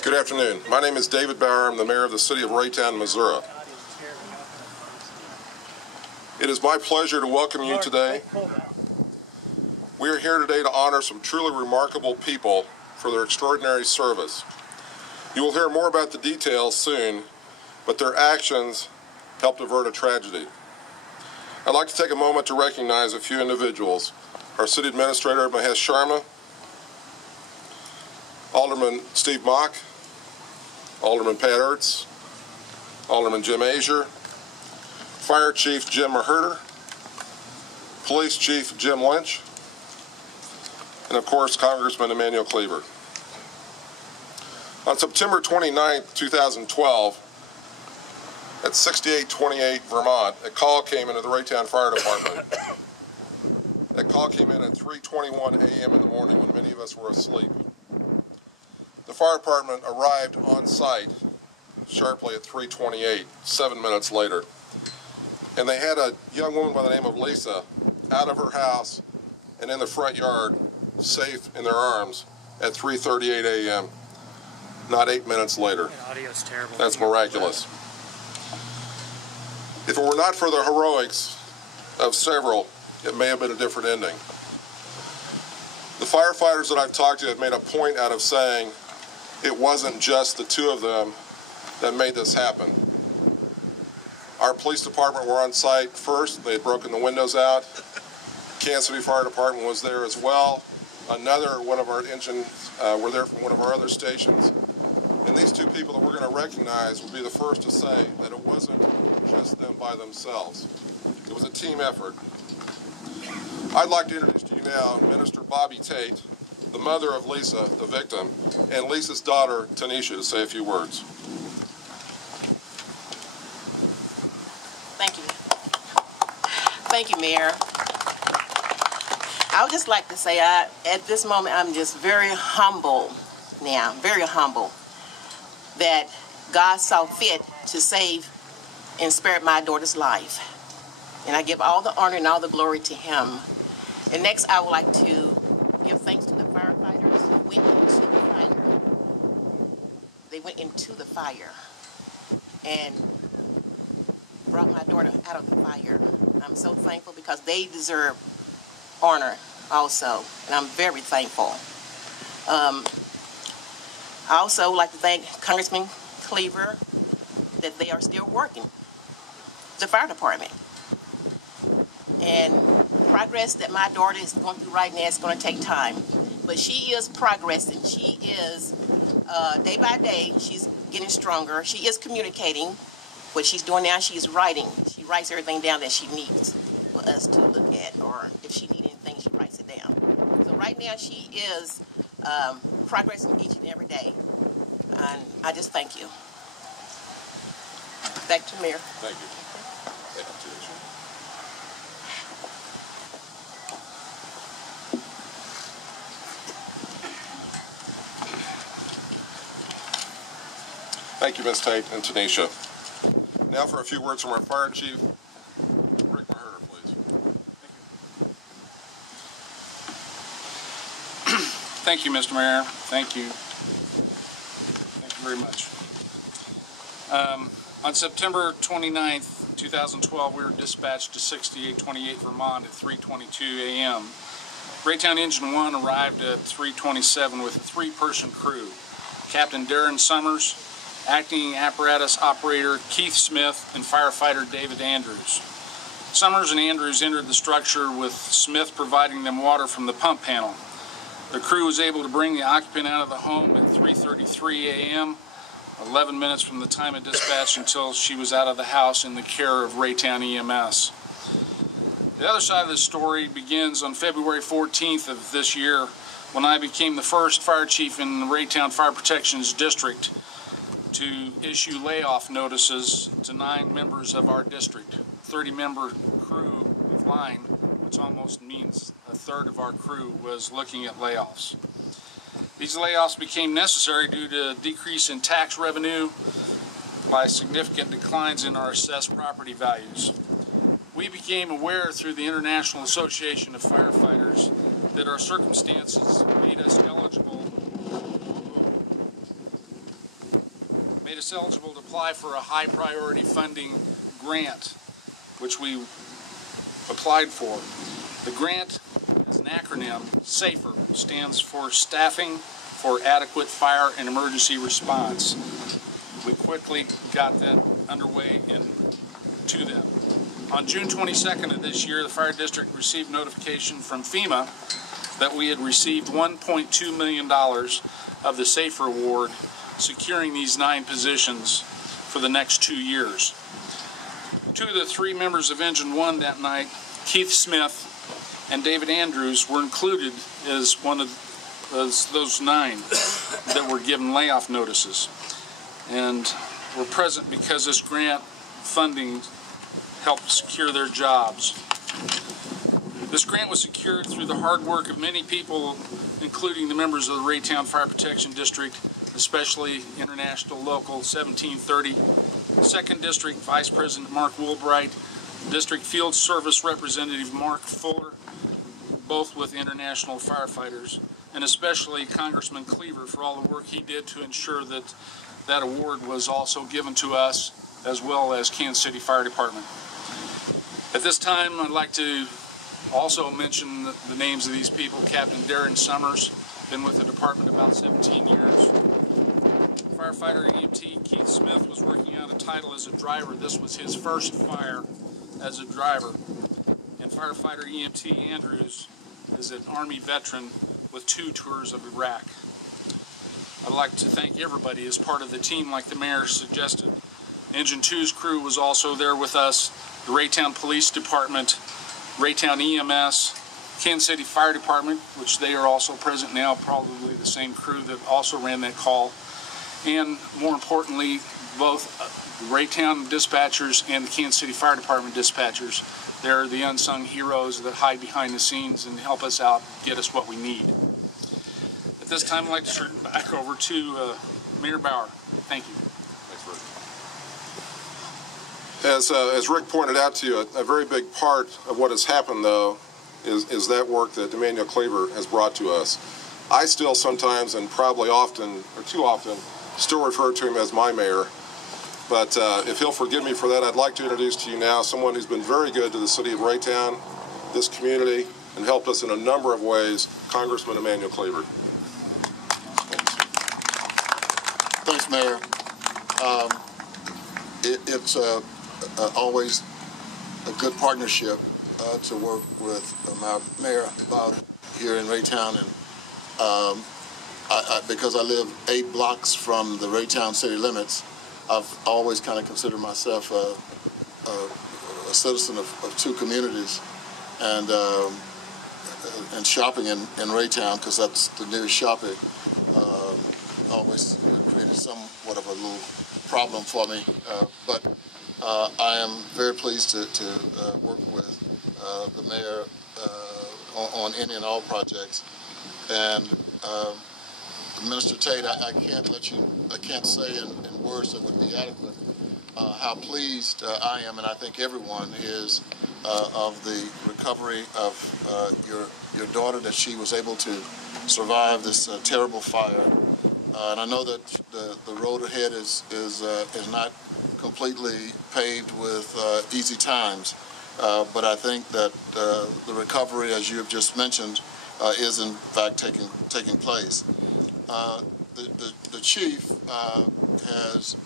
Good afternoon. My name is David Bauer. I'm the mayor of the city of Raytown, Missouri. It is my pleasure to welcome you today. We are here today to honor some truly remarkable people for their extraordinary service. You will hear more about the details soon, but their actions helped avert a tragedy. I'd like to take a moment to recognize a few individuals. Our city administrator, Mahesh Sharma, Alderman Steve Mock, Alderman Pat Ertz, Alderman Jim Azier, Fire Chief Jim Mawhirter, Police Chief Jim Lynch, and of course Congressman Cleaver. On September 29, 2012, at 6828 Vermont, a call came into the Raytown Fire Department. That call came in at 3:21 a.m. in the morning when many of us were asleep. The fire department arrived on site sharply at 3:28, 7 minutes later. And they had a young woman by the name of Lisa out of her house and in the front yard, safe in their arms at 3:38 a.m., not 8 minutes later. Audio's terrible. That's miraculous. If it were not for the heroics of several, it may have been a different ending. The firefighters that I've talked to have made a point out of saying it wasn't just the two of them that made this happen. Our police department were on site first. They had broken the windows out. Kansas City Fire Department was there as well. Another one of our engines were there from one of our other stations. And these two people that we're going to recognize will be the first to say that it wasn't just them by themselves. It was a team effort. I'd like to introduce to you now Minister Bobbie Tate, the mother of Lisa, the victim, and Lisa's daughter, Tanisha, to say a few words. Thank you. Thank you, Mayor. I would just like to say, at this moment, I'm just very humble now, very humble, that God saw fit to save and spare my daughter's life. And I give all the honor and all the glory to Him. And next, I would like to give thanks to the firefighters who went into the fire. They went into the fire and brought my daughter out of the fire. I'm so thankful because they deserve honor also, and I'm very thankful. I also would like to thank Congressman Cleaver that they are still working the fire department. And progress that my daughter is going through right now is going to take time. But she is progressing. She is, day by day, she's getting stronger. She is communicating. What she's doing now, she is writing. She writes everything down that she needs for us to look at, or if she needs anything, she writes it down. So right now, she is progressing each and every day. And I just thank you. Back to the Mayor. Thank you. Thank you, Tanisha. Thank you, Ms. Tate and Tanisha. Now for a few words from our Fire Chief, Rick Mawhirter, please. Thank you, Mr. Mayor. Thank you. Thank you very much. On September 29th, 2012, we were dispatched to 6828 Vermont at 3:22 a.m. Raytown Engine 1 arrived at 3:27 with a three-person crew. Captain Darren Summers, Acting Apparatus Operator Keith Smith, and Firefighter David Andrews. Summers and Andrews entered the structure with Smith providing them water from the pump panel. The crew was able to bring the occupant out of the home at 3:33 a.m., 11 minutes from the time of dispatch until she was out of the house in the care of Raytown EMS. The other side of the story begins on February 14th of this year when I became the first fire chief in the Raytown Fire Protections District to issue layoff notices to 9 members of our district. 30-member crew of line, which almost means a third of our crew was looking at layoffs. These layoffs became necessary due to a decrease in tax revenue by significant declines in our assessed property values. We became aware through the International Association of Firefighters that our circumstances made us eligible made us eligible to apply for a high priority funding grant, which we applied for. The grant is an acronym. SAFER stands for Staffing for Adequate Fire and Emergency Response. We quickly got that underway and to them. On June 22nd of this year, the Fire District received notification from FEMA that we had received $1.2 million of the SAFER award, securing these 9 positions for the next 2 years. 2 of the 3 members of Engine 1 that night, Keith Smith and David Andrews, were included as one of those 9 that were given layoff notices, and were present because this grant funding helped secure their jobs. This grant was secured through the hard work of many people, including the members of the Raytown Fire Protection District, especially International Local 1730, 2nd District Vice President Mark Woolbright, District Field Service Representative Mark Fuller, both with International Firefighters, and especially Congressman Cleaver for all the work he did to ensure that that award was also given to us, as well as Kansas City Fire Department. At this time, I'd like to also mention the names of these people. Captain Darren Summers, been with the department about 17 years. Firefighter EMT Keith Smith was working out a title as a driver. This was his first fire as a driver. And firefighter EMT Andrews is an Army veteran with 2 tours of Iraq. I'd like to thank everybody as part of the team, like the mayor suggested. Engine 2's crew was also there with us, the Raytown Police Department, Raytown EMS, Kansas City Fire Department, which they are also present now, probably the same crew that also ran that call, and more importantly, both the Raytown dispatchers and the Kansas City Fire Department dispatchers. They're the unsung heroes that hide behind the scenes and help us out, get us what we need. At this time, I'd like to turn it back over to Mayor Bauer. Thank you. As Rick pointed out to you, a very big part of what has happened, though, is that work that Emmanuel Cleaver has brought to us. I still sometimes, and probably often, or too often, still refer to him as my mayor. But if he'll forgive me for that, I'd like to introduce to you now someone who's been very good to the city of Raytown, this community, and helped us in a number of ways, Congressman Emmanuel Cleaver. Thanks, Mayor. It's always a good partnership to work with my mayor about here in Raytown, and because I live 8 blocks from the Raytown city limits, I've always kind of considered myself a citizen of 2 communities, and shopping in Raytown, because that's the nearest shopping, always created somewhat of a little problem for me, but I am very pleased to work with the mayor on any and all projects. And Minister Tate, I can't say in words that would be adequate how pleased I am, and I think everyone is, of the recovery of your daughter, that she was able to survive this terrible fire. And I know that the road ahead is not completely paved with easy times, but I think that the recovery, as you have just mentioned, is in fact taking place. The chief has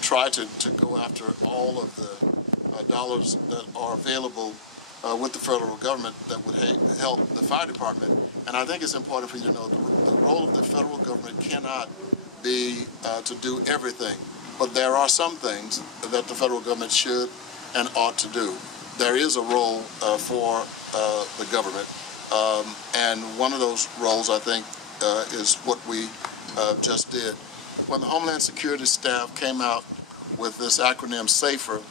tried to go after all of the dollars that are available with the federal government that would help the fire department. And I think it's important for you to know the role of the federal government cannot be to do everything, but there are some things that the federal government should and ought to do. There is a role for the government, and one of those roles, I think, is what we just did. When the Homeland Security staff came out with this acronym SAFER,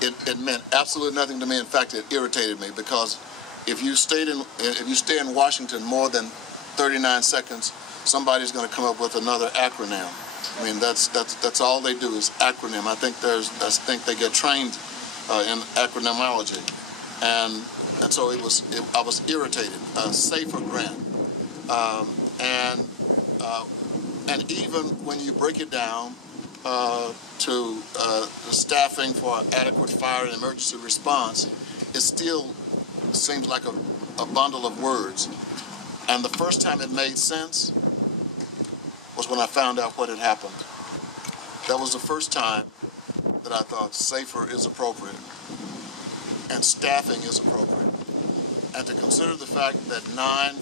it meant absolutely nothing to me. In fact, it irritated me, because if you stay in Washington more than 39 seconds, somebody's going to come up with another acronym. I mean, that's all they do is acronym. I think they get trained in acronymology, and so I was irritated. SAFER grant, and And even when you break it down to staffing for adequate fire and emergency response, it still seems like a bundle of words. And the first time it made sense was when I found out what had happened. That was the first time that I thought safer is appropriate and staffing is appropriate. And to consider the fact that 9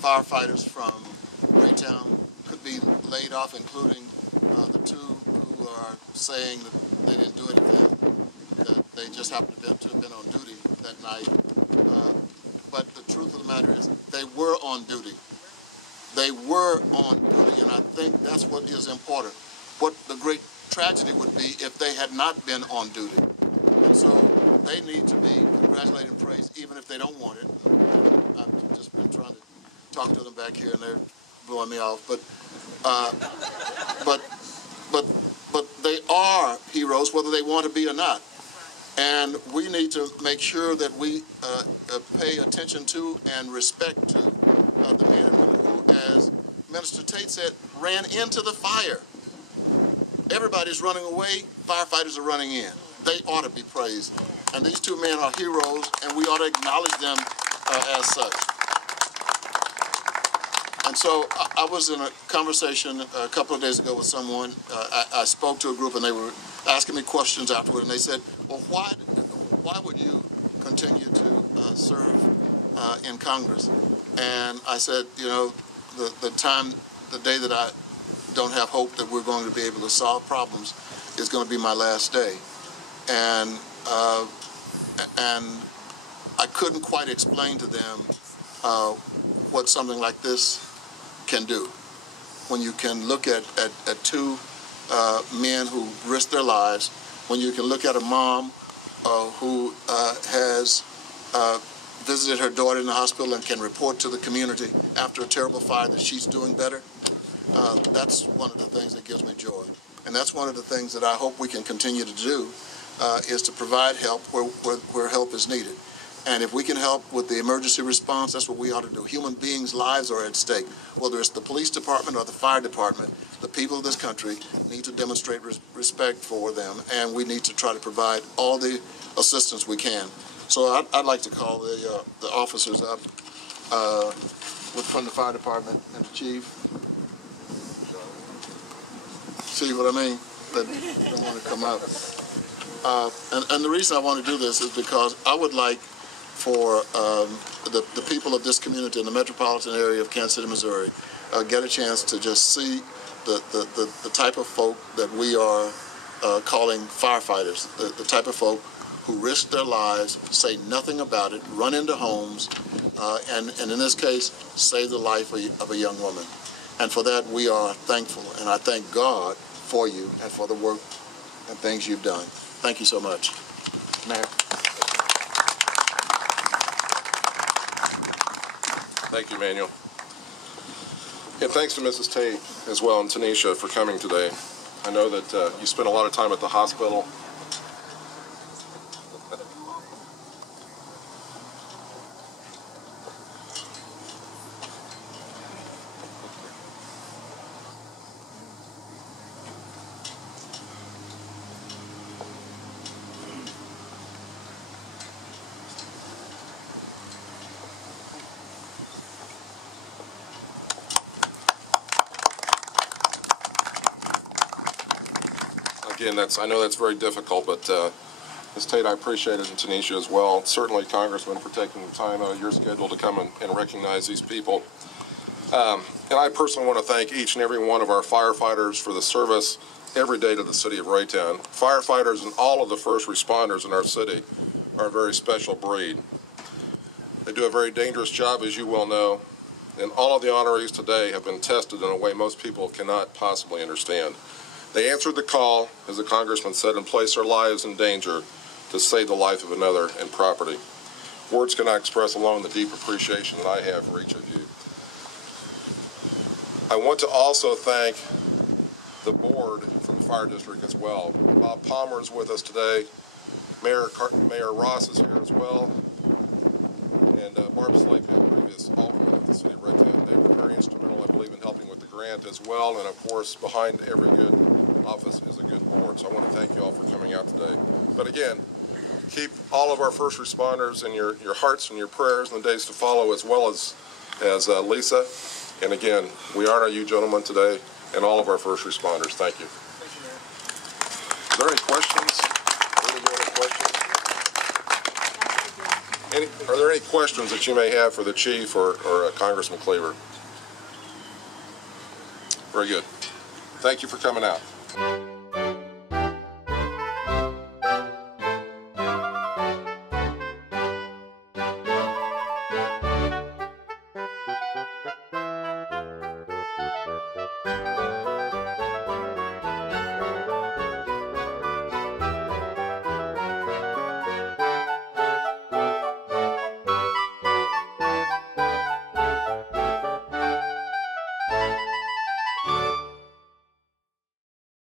firefighters from Raytown could be laid off, including the 2 who are saying that they didn't do anything, that they just happened to have been on duty that night. But the truth of the matter is they were on duty. They were on duty, and I think that's what is important. What the great tragedy would be if they had not been on duty. And so they need to be congratulated and praised, even if they don't want it. I've just been trying to talk to them back here, and they're blowing me off. But they are heroes, whether they want to be or not. And we need to make sure that we pay attention to and respect to the men and women who, as Minister Tate said, ran into the fire. Everybody's running away, firefighters are running in. They ought to be praised. And these 2 men are heroes, and we ought to acknowledge them as such. And so I was in a conversation a couple of days ago with someone. I spoke to a group, and they were asking me questions afterward, and they said, well, why would you continue to serve in Congress? And I said, you know, the day that I don't have hope that we're going to be able to solve problems is going to be my last day. And I couldn't quite explain to them what something like this can do. When you can look at 2 men who risked their lives, when you can look at a mom who has visited her daughter in the hospital and can report to the community after a terrible fire that she's doing better, that's one of the things that gives me joy. And that's one of the things that I hope we can continue to do, is to provide help where help is needed. And if we can help with the emergency response, that's what we ought to do. Human beings' lives are at stake. Whether it's the police department or the fire department, the people of this country need to demonstrate respect for them, and we need to try to provide all the assistance we can. So I'd like to call the officers up from the fire department and the chief. See what I mean? That don't want to come up. And the reason I want to do this is because I would like for the people of this community in the metropolitan area of Kansas City, Missouri, get a chance to just see the type of folk that we are calling firefighters, the type of folk who risk their lives, say nothing about it, run into homes, and in this case, save the life of a young woman. And for that, we are thankful, and I thank God for you and for the work and things you've done. Thank you so much. Mayor. Thank you, Manuel. And thanks to Mrs. Tate as well and Tanisha for coming today. I know that you spent a lot of time at the hospital. Again, I know that's very difficult, but Ms. Tate, I appreciate it, and Tanisha as well. Certainly, Congressman, for taking the time out of your schedule to come and recognize these people. And I personally want to thank each and every one of our firefighters for the service every day to the city of Raytown. Firefighters and all of the first responders in our city are a very special breed. They do a very dangerous job, as you well know, and all of the honorees today have been tested in a way most people cannot possibly understand. They answered the call, as the Congressman said, and placed their lives in danger to save the life of another and property. Words cannot express alone the deep appreciation that I have for each of you. I want to also thank the board from the fire district as well. Bob Palmer is with us today. Mayor Ross is here as well. and Barb Slayfield, previous alderman of the city of Raytown. They were very instrumental, I believe, in helping with the grant as well. And of course, behind every good office is a good board. So I want to thank you all for coming out today. But again, keep all of our first responders in your hearts and your prayers in the days to follow, as well as Lisa. And again, we honor you gentlemen today and all of our first responders. Thank you. Thank you, Mayor. Are there any questions? Are there any questions that you may have for the chief or Congressman Cleaver? Very good. Thank you for coming out.